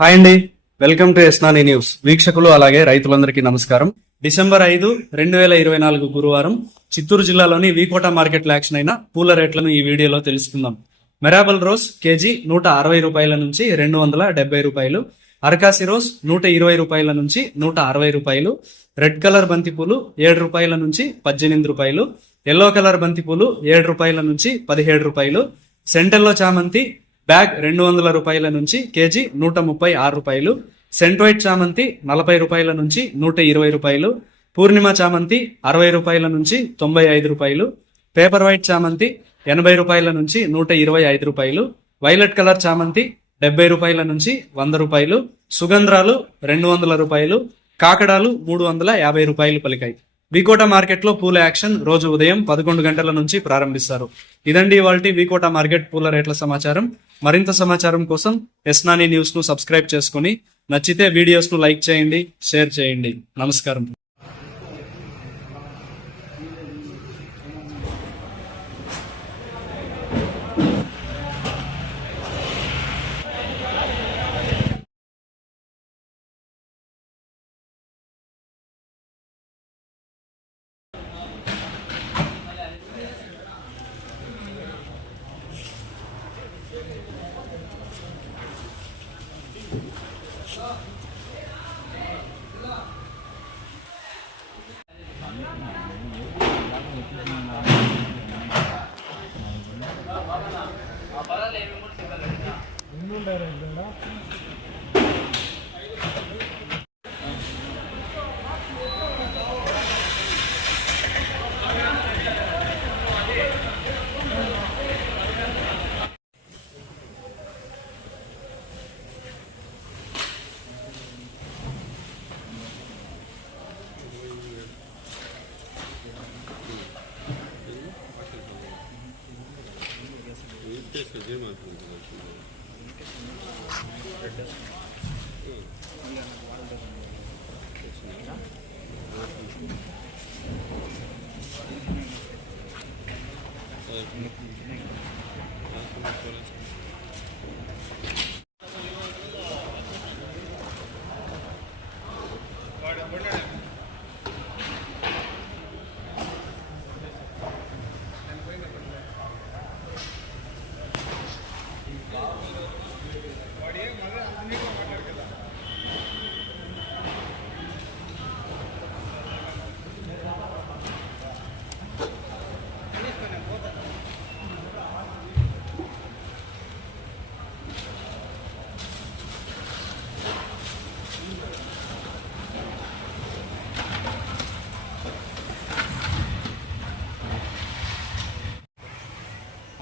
Hi అండి, welcome to ఎస్నాని news. వీక్షకులు అలాగే రైతులందరికీ నమస్కారం. డిసెంబర్ 5, 2024 గురువారం చిత్తూరు జిల్లాలోని వీకోట మార్కెట్ లో యాక్షన్ అయిన పూల రేట్లను ఈ వీడియోలో తెలుసుకుందాం. మెరాబల్ రోజ్ కేజీ 160 రూపాయల నుంచి 270 రూపాయలు, అరకాసి రోజ్ 120 రూపాయల నుంచి 160 రూపాయలు, రెడ్ కలర్ బంతిపూలు 7 రూపాయల నుంచి 18 రూపాయలు, ఎల్లో కలర్ బంతిపూలు 7 రూపాయల నుంచి 17 రూపాయలు, సెంటెల్లో చామంతి బ్యాగ్ 200 రూపాయల నుంచి కేజీ 136 రూపాయలు, సెంట్ వైట్ చామంతి 40 రూపాయల నుంచి 120 రూపాయలు, పూర్ణిమ చామంతి 60 రూపాయల నుంచి 95 రూపాయలు, పేపర్ వైట్ చామంతి 80 రూపాయల నుంచి 125 రూపాయలు, వైలెట్ కలర్ చామంతి 70 రూపాయల నుంచి 100 రూపాయలు, సుగంధ్రాలు 200 రూపాయలు, కాకడాలు 350 రూపాయలు పలికాయి. వీకోట మార్కెట్ లో పూల యాక్షన్ రోజు ఉదయం 11 గంటల నుంచి ప్రారంభిస్తారు. ఇదండి ఇవాల్టి వీకోట మార్కెట్ పూల రేట్ల సమాచారం. మరింత సమాచారం కోసం ఎస్నాని న్యూస్ ను సబ్స్క్రైబ్ చేసుకుని నచ్చితే వీడియోస్ ను లైక్ చేయండి, షేర్ చేయండి. నమస్కారం.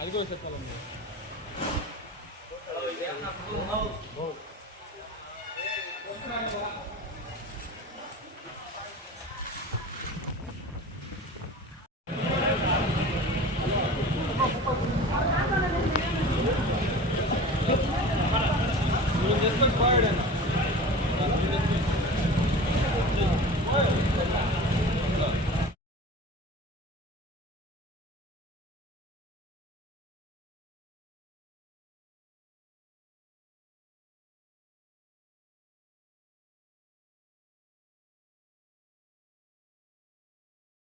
అది కూడా చెప్పాలండి.